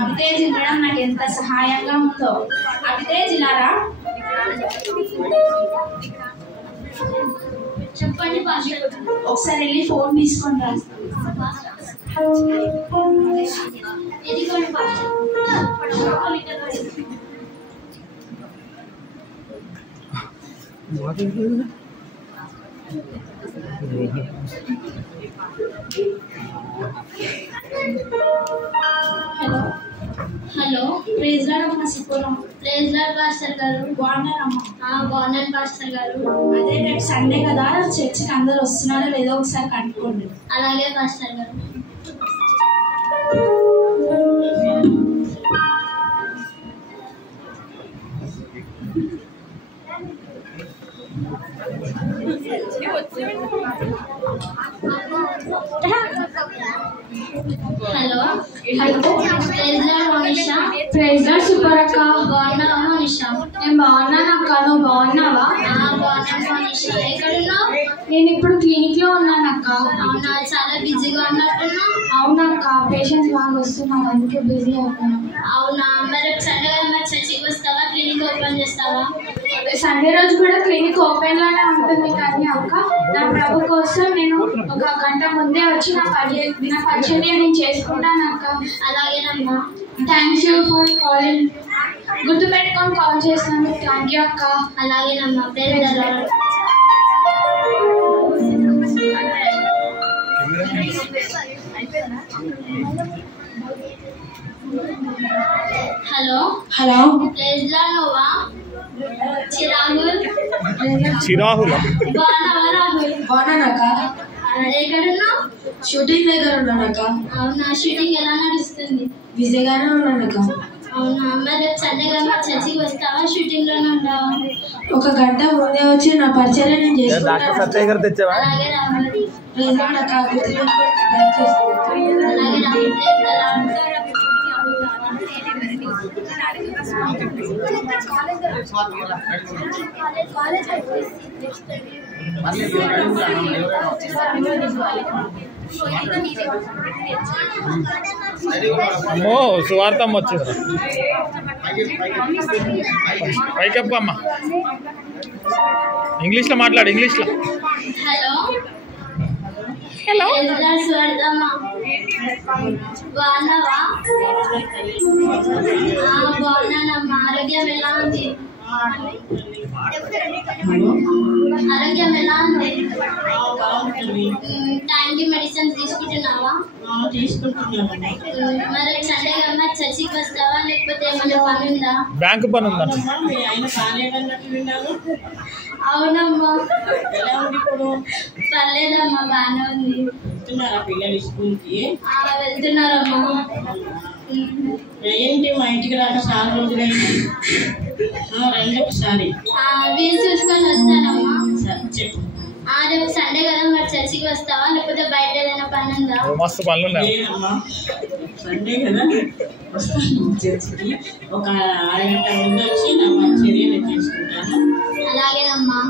అభితేజ్ వినడం నాకు ఎంత సహాయంగా ఉందో. అభితేజ్ ఇలారా. చెప్పండి పాస్టర్. ఒకసారి వెళ్ళి ఫోన్ తీసుకొని రా. ఎదిగోండి pastor. Hello hello, praise lord అమ్మ సిపోరా. ప్రైజ్ లార్డ్ పాస్టర్ గారు. బాగున్నారమ్మా? బాగున్నాను పాస్టర్ గారు. అదే రేపు సండే కదా, చర్చికి అందరు వస్తున్నారో లేదో ఒకసారి కనుక్కోండి. అలాగే పాస్టర్ గారు. Hello hello, praise lord Manisha. Praise lord సుపరక్క. బాగున్నావా మనిషా? నేను బాగున్నాను అక్క, నువ్వు బాగున్నావా? బాగున్నాను మనిషా. ఎక్కడున్నావు? నేను ఇప్పుడు క్లినిక్ లో ఉన్నాను అక్క. అవునా, చాలా బిజీగా ఉన్నట్టున్నావు. అవునక్క, పేషెంట్స్ బాగా వస్తున్నారు, అందుకే బిజీ అవుతున్నాను. అవునా, మరి సండే కదా, మరి చర్చికి వస్తావా? క్లినిక్ ఓపెన్ చేస్తావా? సండే రోజు కూడా క్లినిక్ ఓపెన్ లోనే ఉంటుంది కానీ అక్క, నా ప్రభు కోసం నేను ఒక గంట ముందే వచ్చి నా పరిచర్య నేను చేసుకుంటాను అక్క. అలాగేనమ్మా. Thanks you for calling. గుర్తు పెట్టుకొని కాల్ చేస్తాను. థ్యాంక్ యూ అక్క. అలాగేనమ్మా. హలో హలో, ప్రైజ్ లార్డ్ నోవా. చిరాహుల్. బాగున్నావా రాహుల్? బాగున్నానక్క. ఎక్కడున్నావు? షూటింగ్ దగ్గర ఉన్నానక్క. అవునా, షూటింగ్ ఎలా నడుస్తుంది? బిజీగానే ఉన్నానక్క. అవునా, మరి రేపు సండే కదా, చర్చికి వస్తావా? షూటింగ్ లోనే ఉంటావా? ఒక గంట ముందే వచ్చి నా పరిచయం నేను చేసుకుంటాను. అలాగే రాహుల్. ప్రైజ్ లార్డ్ అక్క. అలాగే రాహుల్. అమ్మో, సువార్తం వచ్చింది. పైకప్పమ్మ, ఇంగ్లీష్లో మాట్లాడు. ఇంగ్లీష్లో. హలో హలో, బాగున్నావా? బాగున్నానమ్మా. ఆరోగ్యం ఎలా ఉంది? ఆరోగ్యం ఎలా ఉంది? టైంకి మెడిసిన్స్ తీసుకుంటున్నావా? మరి సండే కదా, చర్చికి వస్తావా లేకపోతే ఏమైనా పని ఉందా? బ్యాంకు పని ఉందా? అవునమ్మా. పర్లేదమ్మా, బాగానే ఉంది. పిల్లలు స్కూల్కి వెళ్తున్నారమ్మా. ఏంటి మా ఇంటికి రాక చాలా రోజులైంది. రండి ఒకసారి. వీలు చూసుకొని వస్తానమ్మా. చెప్పు. రేపు సండే కదా, మరి చర్చికి వస్తావా లేకపోతే బయట ఏదైనా పని ఉందా? మస్తు పనులు ఉన్నాయి. సండే కదా, వస్తాను చర్చికి. ఒక అరగంట ముందు వచ్చి నా పరిచర్య నేను చేసుకుంటాను. అలాగేనమ్మా.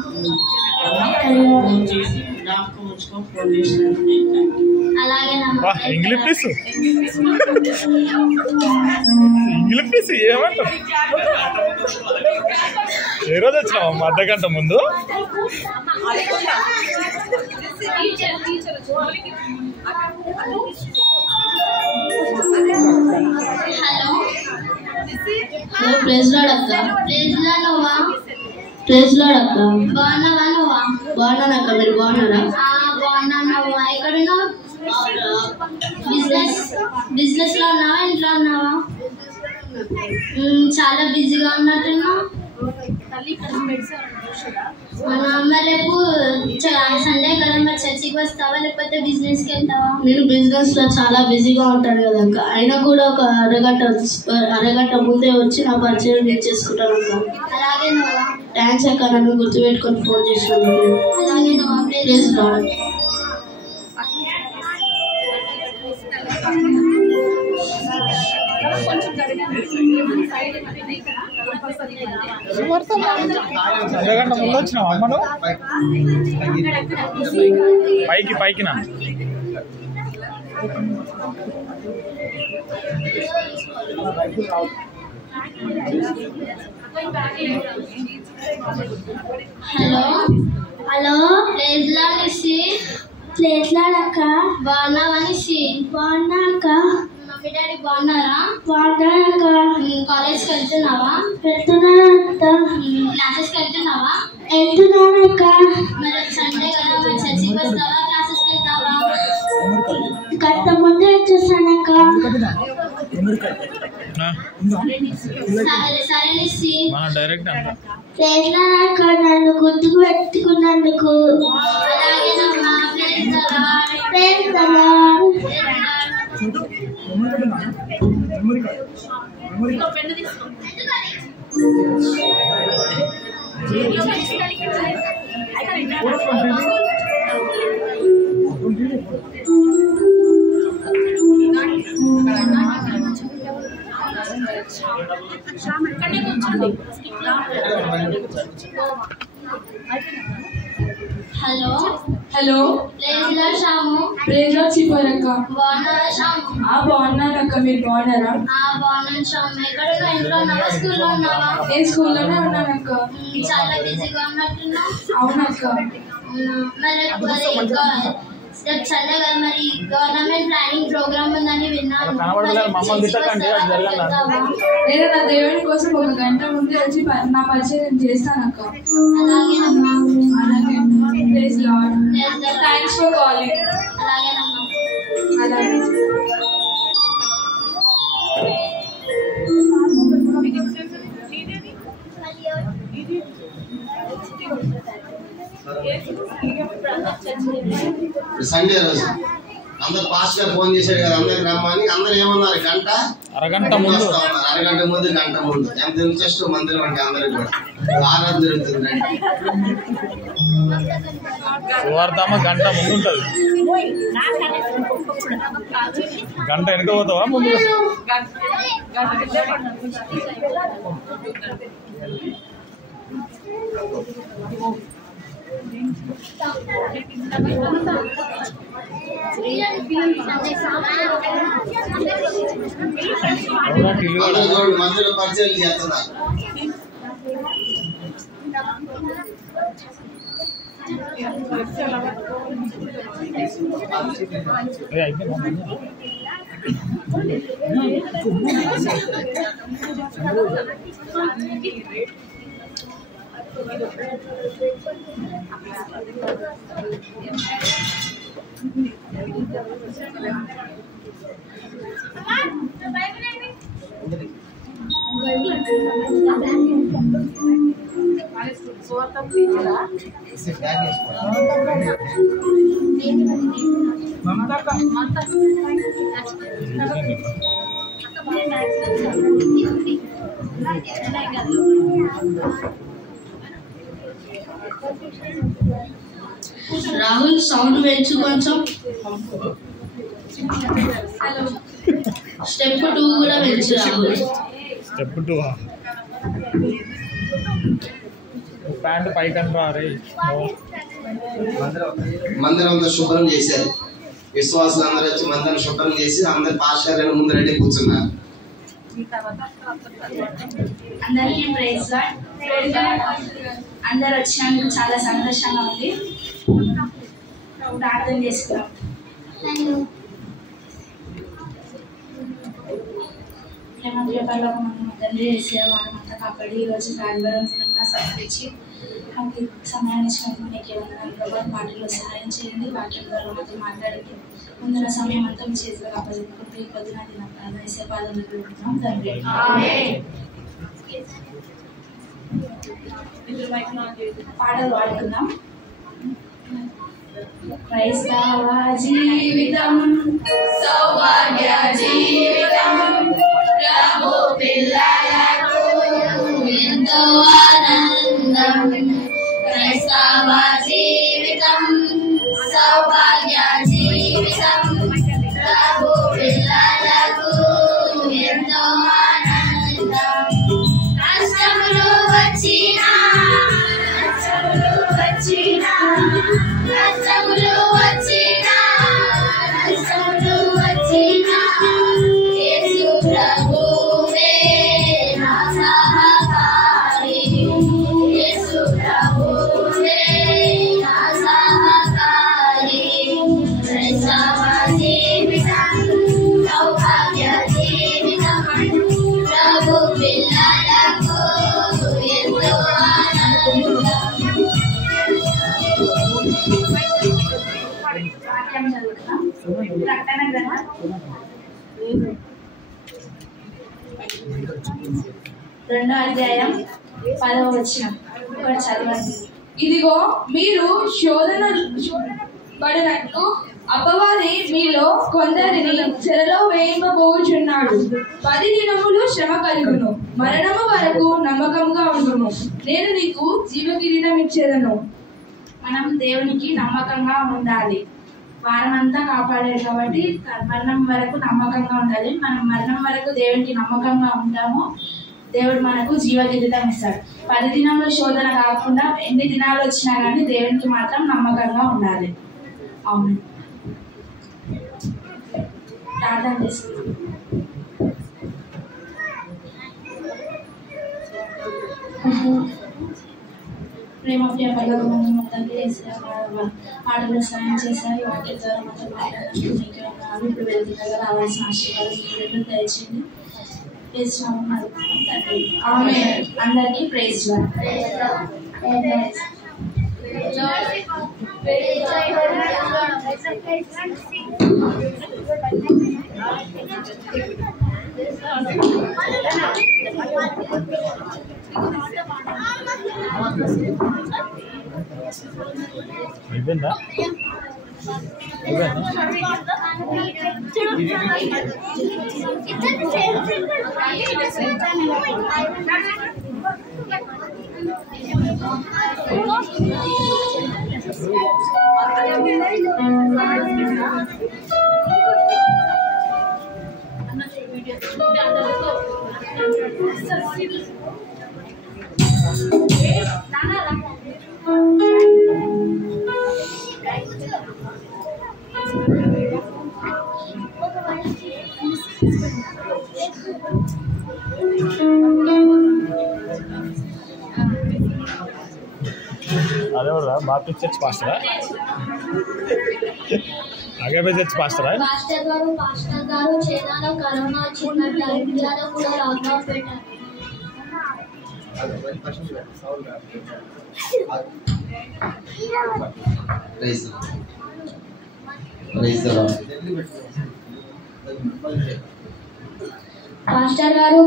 ఫోన్ చేసి జ్ఞాపకం ఉంచుకొని ఫోన్ చేసినాను. అలాగేనమ్మా. ఇంగ్లీష్ ఇంగ్లీష్ ఏమంటారు? ఏ రోజు వచ్చినావు? అర్ధ గంట ముందు. హలో, ప్రైజ్ లార్డ్ అక్క. Praise lord Nova. Praise lord అక్క. బాగున్నావా నోవా? బాగున్నానక్క, మీరు బాగున్నారా? బాగున్నాను నోవా. ఎక్కడున్నావు? బిజినెస్ లో ఉన్నావా, ఇంట్లో ఉన్నావా? చాలా బిజీగా ఉన్నట్టున్నావు. రేపు సండే కదా, మరి చర్చికి వస్తావా లేకపోతే బిజినెస్ కి వెళ్తావా? నేను బిజినెస్ లో చాలా బిజీగా ఉంటాను కదా అక్క, అయినా కూడా ఒక అరగంట ముందే వచ్చి నా పరిచయం చేసుకుంటాను అక్క. అలాగే నోవా. థ్యాంక్స్ అక్క నన్ను గుర్తుపెట్టుకొని ఫోన్ చేసినందుకు. Please lord. అరగంట ముందు వచ్చినావా అమ్మను పైకి నా హలో ప్లేస్ లాడక్క బాగున్నావా నిసి? బాగున్నా అక్క. మమ్మీ డాడీ బాగున్నారా? బాగున్నారక్క. కాలేజ్కి వెళ్తున్నావా? వెళ్తున్నానక్క. క్లాసెస్కి వెళ్తున్నావా? వెళ్తున్నానక్క. మరి సండే కదా, మరి చర్చికి వస్తావా? క్లాసెస్కి వెళ్తావా? గంట ముందే వచ్చేసానక్క. సరే నిసి డైరెక్ట్ ప్లేస్ లాడక్క నన్ను గుర్తుకు పెట్టుకున్నందుకు. అలాగేనమ్మా. ప్లేస్ హలో శ్యాము. ప్రేజా చిపోరక్క. బాగున్నారా శ్యాము? బాగున్నానక్క. మీరు బాగున్నారా? బాగున్నాను శ్యాము. ఎక్కడ ఇంట్లో ఉన్నావా, స్కూల్లో ఉన్నావా? నేను స్కూల్లోనే ఉన్నానక్క. చాలా బిజీగా ఉన్నట్టున్నావు. అవునక్క. మరి రేపు సండే కదా, మరి గవర్నమెంట్ ప్లానింగ్ ప్రోగ్రామ్ ఉందని విన్నాను. నేను నా దేవుని కోసం 1 గంట ముందే వచ్చి నా పరిచయం చేస్తానక్క. అలాగేనమ్మా. అలాగే. Praise lord. Thanks for calling. అలాగేనమ్మా. అలాగే. సండే రోజు అందరు పాస్ గారు ఫోన్ చేశాడు కదా, అందరికి రమ్మని. అందరు ఏమన్నారు? అరగంట ముందు అరగంట ముందు గంట ముందు ఎంత ఇంట్రెస్ట్ మందిరం అంటే అందరికి కూడా ఆరాధన జరుగుతుంది. సువార్తమ్మ గంట ముందు ఉంటుంది. గంట వెనుక పోతావా ముందు? మధ్యలో పరిచయం చేస్తున్నారు. రాహుల్ సౌండ్ పెంచు కొంచెం. స్టెప్ 2 కూడా పెంచు రాహుల్. స్టెప్ 2 ప్యాంట్ పైకని రే. మందిరం అంతా శుభ్రం చేశారు. విశ్వాసులు అందరూ వచ్చి మందిరం శుభ్రం చేసి అందరు పాస్టర్ ముందు రెడీ కూర్చున్నారు. అందరికీ ప్రైజ్ లార్డ్. అందరు వచ్చినందుకు చాలా సంతోషంగా ఉంది. ప్రార్థన చేసుకున్నాం. తండ్రి చేసేవాళ్ళంతా కాపాడి ఈరోజు ప్రార్థన సహకరించి మాకు సమయాన్ని ఇచ్చినందుకు నీకు ఏమన్నా మాటల్లో సహాయం చేయండి. వాక్యం ద్వారా మాతో మాట్లాడండి. ముందున్న సమయం అంతా మీ చేతిలో అప్పచెప్పుకుంటూ ఈ పొద్దున నా ప్రార్థన చేసే పాదం పెట్టుకుంటున్నాం తండ్రి. పాటలు పాడుకుందాం. క్రైస్తవ జీవితం సౌభాగ్య జీవితం, ప్రభు పిల్లలకు ఎంతో ఆనంద జీవితం క్రైస్తవ జీవితం సౌభాగ్య జీవితం ప్రభు పిల్లలకు ఎంతో ఆనందం కష్టములు వచ్చినా యేసు ప్రభువే నా సహకారి యేసు ప్రభువే నా సహకారి క్రైస్తవ జీవితం సౌభాగ్య జీవితం ప్రభు పిల్లలకు ఎంతో ఆనందం. వాక్యం చదువుతాం. ప్రకటన గ్రంథం 2వ అధ్యాయం 10వ వచనం ఒకటి చదవండి. ఇదిగో మీరు శోధన పడినట్టు అపవాది మీలో కొందరిని చెరలో వేయింపబోచున్నాడు. 10 దినములు శ్రమ కలుగును, మరణము వరకు నమ్మకంగా ఉండును, నేను నీకు జీవకిరీటం ఇచ్చేదను. మనం దేవునికి నమ్మకంగా ఉండాలి. వారమంతా కాపాడాడు కాబట్టి మరణం వరకు నమ్మకంగా ఉండాలి. మనం మరణం వరకు దేవునికి నమ్మకంగా ఉంటాము, దేవుడు మనకు జీవకిరీటం ఇస్తాడు. 10 దినముల శోధన కాకుండా ఎన్ని దినాలు వచ్చినా కానీ దేవునికి మాత్రం నమ్మకంగా ఉండాలి. అవును, ప్రార్థన చేస్తున్నాం. ప్రేమ ప్రియ పల్లెలు మొత్తానికి పాటలు సాయం చేశారు. వాటి ద్వారా మొత్తం మాట్లాడడానికి ఇప్పుడు వెళ్తున్నారు. రావాల్సిన ఆశీర్వాదాలు దయచేయండి. అందరికీ ప్రైజ్ అయిపోయిందా? అదేవరా బాప్టిస్ట్ చర్చ్ పాస్టరా? అగేబే చర్చ్ పాస్టరా? పాస్టర్ గారు చైనాలో కరోనా వచ్చిందంట, ఇండియాలో కూడా లాక్డౌన్ పెట్టారు.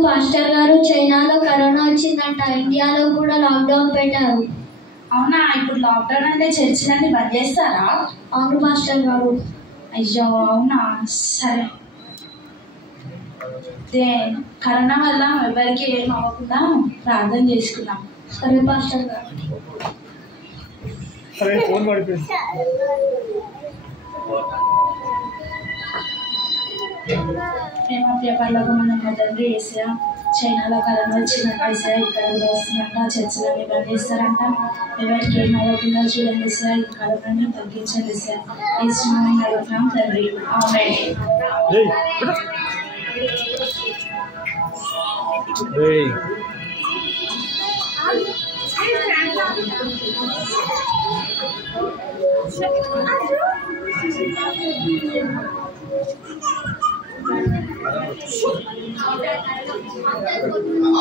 పాస్టర్ గారు చైనాలో కరోనా వచ్చిందంట, ఇండియాలో కూడా లాక్డౌన్ పెట్టారు. అవునా? ఇప్పుడు లాక్డౌన్ అంటే చర్చిలన్నీ బంద్ చేస్తారా? అవును పాస్టర్ గారు. అయ్యో అవునా? సరే, కరోనా వల్ల ఎవరికి ఏం అవ్వకుండా ప్రార్థన చేసుకున్నాం. సరే పాస్టర్ గారు. ఫోన్ పడిపోయింది. ప్రేమ ప్రియ పరలోకమైన మా తండ్రి యేసయ్య, చైనాలో కరోనా వచ్చిందంట యేసయ్య, ఇక్కడ కూడా వస్తుందంట, చర్చలన్నీ బంద్ చేస్తారంట. ఎవరికి ఏం అవ్వకుండా చూడండి యేసయ్య, ఈ కరోనాని తగ్గించండి యేసయ్య. యేసునామమున అడుగుతున్నాం తండ్రి, ఆమేన్.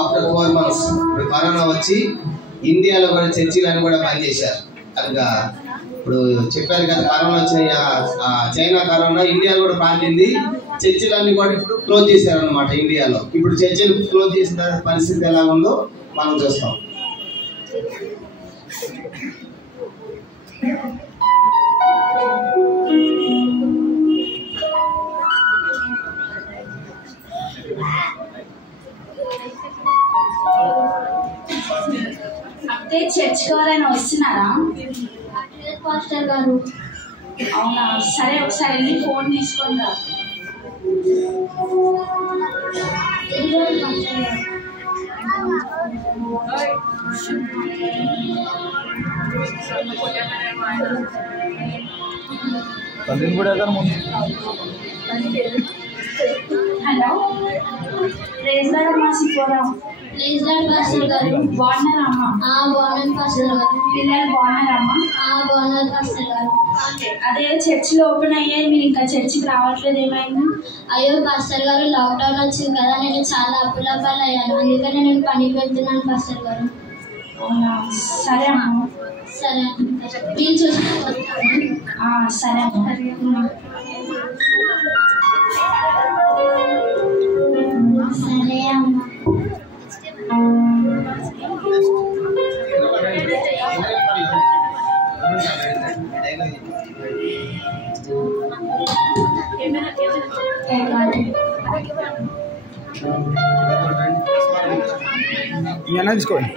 ఆఫ్టర్ 4 months ఇప్పుడు కరోనా వచ్చి ఇండియాలో కూడా చర్చిలను కూడా బంద్ చేశారు. కనుక ఇప్పుడు చెప్పారు కదా, కరోనా వచ్చిన చైనా కరోనా ఇండియాలో కూడా పాకింది. చర్చిలన్నీ కూడా ఇప్పుడు క్లోజ్ చేశారు అనమాట ఇండియాలో. ఇప్పుడు చర్చిలు క్లోజ్ చేసిన పరిస్థితి ఎలా ఉందో మనం చూస్తాం. అప్డేట్ చర్చ్ చర్చ్కి ఎవరైనా వస్తున్నారా? పాస్టర్ గారు. అవునా, సరే ఒకసారి వెళ్ళి ఫోన్ తీసుకొని రా. తల్లిని కూడా ఏదైనా ముందు. హలో, ప్రైజ్ లార్డ్ అమ్మా సిపోరా. ప్రైజ్ లార్డ్ పాస్టర్ గారు. బాగున్నారా అమ్మా? బాగున్నాను పాస్టర్ గారు. పిల్లలు బాగున్నారమ్మా? బాగున్నారు పాస్టర్ గారు. అదే చర్చిలు ఓపెన్ అయ్యాయి, మీరు ఇంకా చర్చికి రావట్లేదు, ఏమైంది? అయ్యో పాస్టర్ గారు, లాక్డౌన్ వచ్చింది కదా, నేను చాలా అప్పులపాలు అయ్యాను, అందుకనే నేను పనికి వెళ్తున్నాను పాస్టర్ గారు. అవునా, సరే అమ్మా. సరే మీరు చూసుకుంటాను. సరే అమ్మా. సరే అమ్మా. ఏమైనా తీసుకోండి.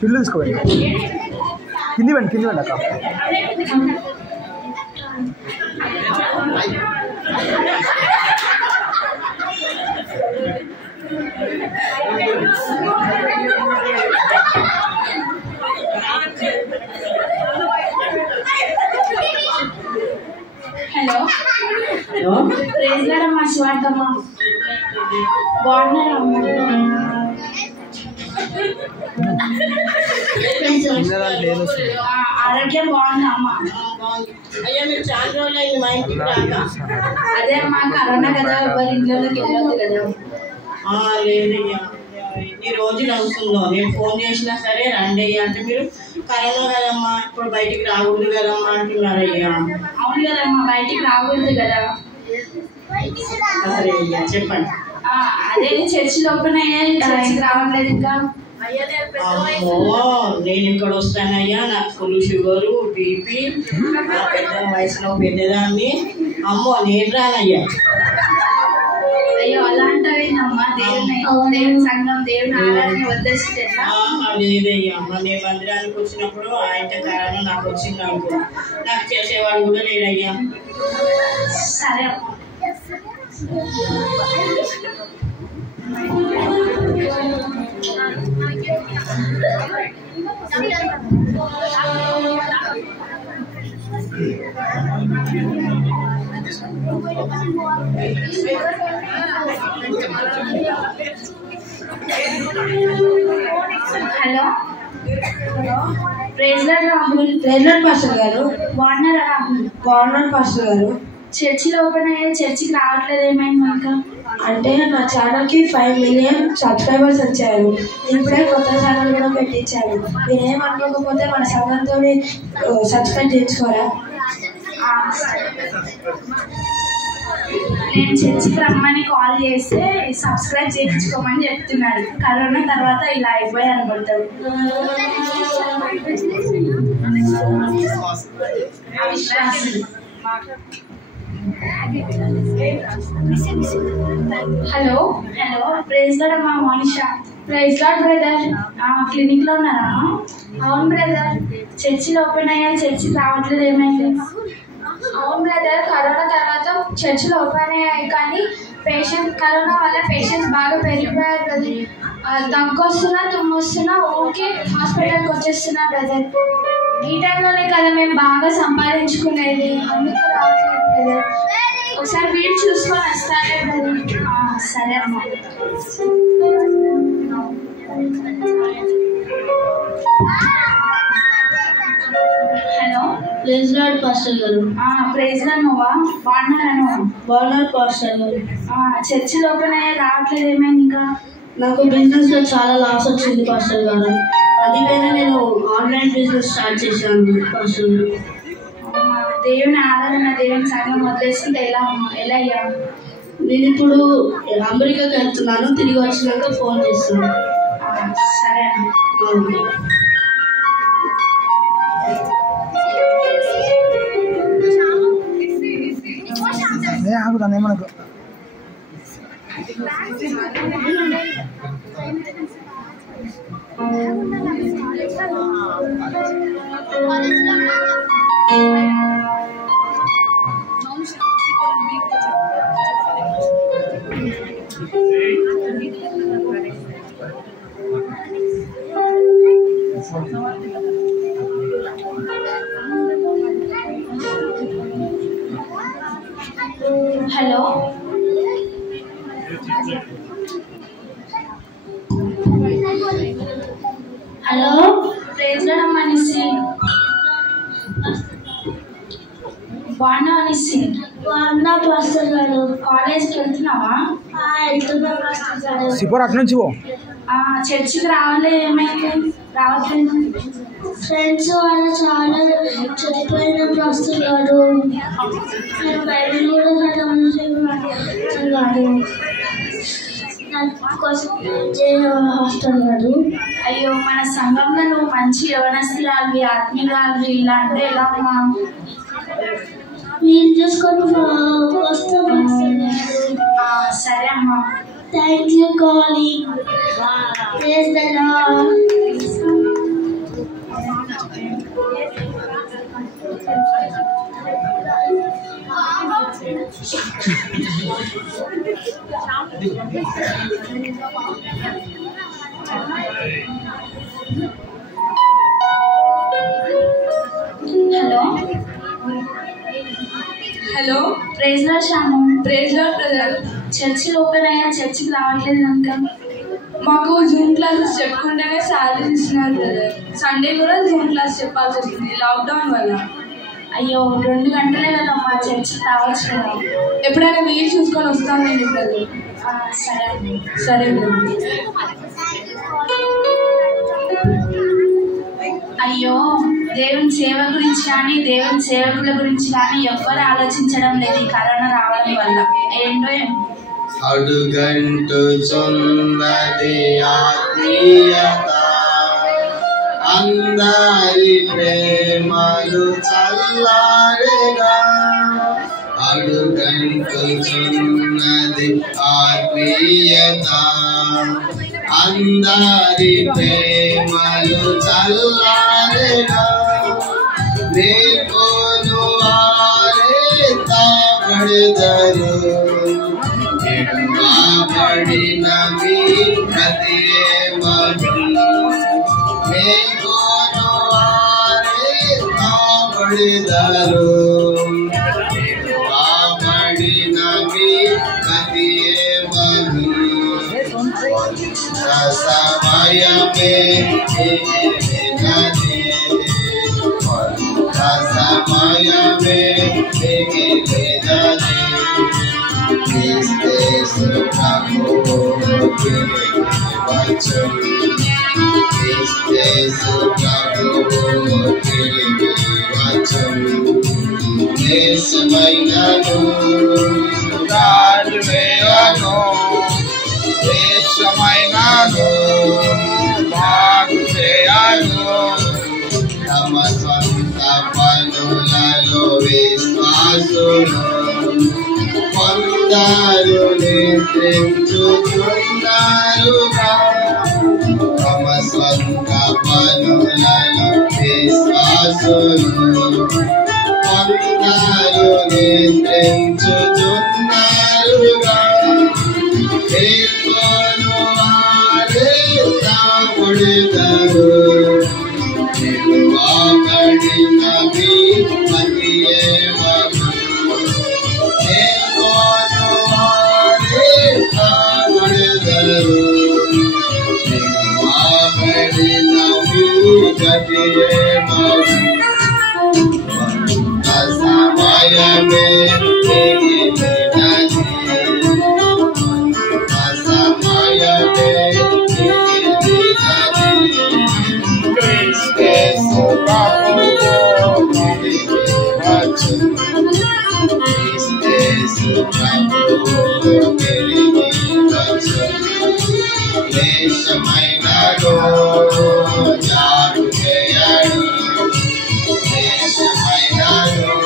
పిల్లు తీసుకోండి. కింది వెండి అక్క. హలో, ప్రైజ్ లార్డ్ అమ్మా శివార్తమ్మ. బాగున్నారమ్మా? ఆరోగ్యం బాగుందా అమ్మా? అయ్యా మీరు చాలా రోజులు అయింది మా ఇంటికి రాక. అదే అమ్మా, కరోనా కదా, ఎవరి ఇంట్లోకి వెళ్ళొద్దు కదా. లేదయ్యా, ఎన్ని రోజులు అవుతుందో నేను ఫోన్ చేసినా సరే రండి అయ్యా అంటే మీరు కరోనా కదమ్మా ఇప్పుడు బయటికి రాకూడదు కదమ్మా అంటున్నారయ్యా. అవును కదమ్మా, బయటికి రాకూడదు కదా. సరే అయ్యా చెప్పండి. అదే చర్చిలు ఓపెన్ అయ్యాయి, చర్చికి రావట్లేదు ఇంకా. అమ్మో, నేను ఇక్కడ వస్తానయ్యా, నాకు ఫుల్ షుగరు, బీపీ, నా పెద్ద వయసులో పెద్దదాన్ని. అమ్మో నేను రానయ్యా. అయ్యో అలా అంటావేనమ్మా, దేవుని సంఘం దేవుని ఆరాధన వదిలేస్తే లేదయ్యా. నేను మందిరానికి వచ్చినప్పుడు ఆయన కారణం నాకు వచ్చింది, నాకు చేసేవాడు కూడా లేడయ్యా. సరే అమ్మా. Hello, praise lord Rahul. Praise lord pastor గారు. బాగున్నారా రాహుల్? బాగున్నాను పాస్టర్ గారు. చర్చిలో ఓపెన్ అయ్యాయి, చర్చికి రావట్లేదు, ఏమైంది ఇంకా? అంటే నా ఛానల్కి 5 million సబ్స్క్రైబర్స్ వచ్చారు. ఇప్పుడే కొత్త ఛానల్ కూడా పెట్టించారు. మీరేమనుకోకపోతే మన సంఘంతో సబ్స్క్రైబ్ చేయించుకోరా? నేను చర్చికి రమ్మని కాల్ చేస్తే సబ్స్క్రైబ్ చేయించుకోమని చెప్తున్నాడు. కరోనా తర్వాత ఇలా అయిపోయి అనుకుంటాడు. హలో, ప్రైజ్ లార్డ్ అమ్మా Monisha. Praise lord brother. Clinic లో ఉన్నారా? అవును బ్రదర్. చర్చిలు ఓపెన్ అయ్యాయి, చర్చికి రావట్లేదు, ఏమైంది? అవును బ్రదర్, కరోనా తర్వాత చర్చిలు ఓపెన్ అయ్యాయి, కానీ కరోనా వల్ల పేషెంట్స్ బాగా పెరిగిపోయారు బ్రదర్. దగ్గొస్తున్నా, తుమ్మొస్తున్నా, ఓకే హాస్పిటల్కి వచ్చేస్తున్నా బ్రదర్. ఈ టైంలోనే కదా మేము బాగా సంపాదించుకునేది, అందుకే రావట్లేదు బ్రదర్. ఒకసారి వీడు చూసుకొని వస్తానే బ్రదర్. సరే అమ్మా. హలో, ప్రైజ్ లార్డ్ పాస్టర్ గారు. ప్రైజ్ లార్డ్ నువ్వా? బాగున్నారా నువ్వు? బాగున్నారు పాస్టర్ గారు. చర్చిలు ఓపెన్ అయ్యే రావట్లేదు, ఏమైంది ఇంకా? నాకు బిజినెస్ లో చాలా లాస్ వచ్చింది పాస్టర్ గారు. అందుకనే నేను ఆన్లైన్ బిజినెస్ స్టార్ట్ చేశాను పాస్టర్ గారు. దేవుని ఆరాధన, దేవుని సంఘం వదిలేసుకుంటే ఎలా అయ్యా? నేను ఇప్పుడు అమెరికాకి వెళ్తున్నాను, తిరిగి వచ్చినాక ఫోన్ చేస్తాను. సరే అండి. ఆగుతాను ఏమనకు. హలో, హలో, ప్రైజ్ లార్డ్ మనిషి. బాగున్నావా నిస్సి? బాగున్నా పాస్టర్ గారు. కాలేజ్కి వెళ్తున్నావా? వెళ్తున్నా పాస్టర్ గారు. సిపోర్ అటు నుంచి పో. చర్చికి రావాలే, ఏమైంది రావట్లేదు? ఫ్రెండ్స్ వాళ్ళు చాలా చనిపోయిన పాస్టర్ గారు. నేను బైబిల్ కూడా చదివాను. కోసం హాస్టల్ గారు. అయ్యో, మన సంఘంలో నువ్వు మంచి యవనస్తురాలివి, ఆత్మీయురాలివి, ఇలా అంటే ఎలా అమ్మా? వీలు చూసుకొని వస్తాం పాస్టర్ గారు. సరే అమ్మా. Thank you calling. Praise the lord. Hello, hello, praise lord Shyamu. Praise lord brother. చర్చిలు ఓపెన్ అయ్యా, చర్చికి రావట్లేదు కనుక మాకు జూమ్ క్లాసెస్ చెప్పుకుంటేనే శాలరీ ఇస్తున్నారు బ్రదర్. సండే కూడా జూమ్ క్లాస్ చెప్పాల్సి వస్తుంది లాక్డౌన్ వల్ల. అయ్యో, 2 గంటలే కదమ్మా, చర్చికి రావచ్చు కదా. ఎప్పుడైనా వీలు చూసుకొని వస్తాను నేను బ్రదర్. సరే అండి. సరే బ్రదర్. అయ్యో, దేవుని సేవ గురించి కానీ దేవుని సేవకుల గురించి కానీ ఎవ్వరు ఆలోచించడం లేదు ఈ కరోనా రావడం వల్ల. ఏంటో అడుగంటుచున్నది ఆత్మీయత, అందరి ప్రేమలు చల్లారేగా. అడుగంటుచున్నది ఆత్మీయత, అందరి ప్రేమలు చల్లారేగా. నీకును వారే తాబడెదరు, ఎడబాబడిన మీ ప్రతి నీకును వారే తాబడెదరు, ఎడబాబడిన మీ ప్రతి సమయమే సమయమే దేశమైనను రాజువేయను, దేశమైనను బాగు చేయను. తమ సొంత పనులలో విశ్వాసులు కొందరు నిద్రించుచున్నారుగా. తమ సొంత పనులలో విశ్వాసులు కొందరు నిద్రించుచున్నారుగా. తీర్పును వారే తాబడెదరు, నిలువబడిన మీ మధ్యే వగు. తీర్పును వారే తాబడెదరు, నిలువబడిన మీ మధ్యే వగు. సమయమే మిగిలినది, సమయమే మిగిలినది. క్రీస్తు ప్రభువు తిరిగి వచ్చును, క్రీస్తు ప్రభువు జాడు చేయడు దేశమైనను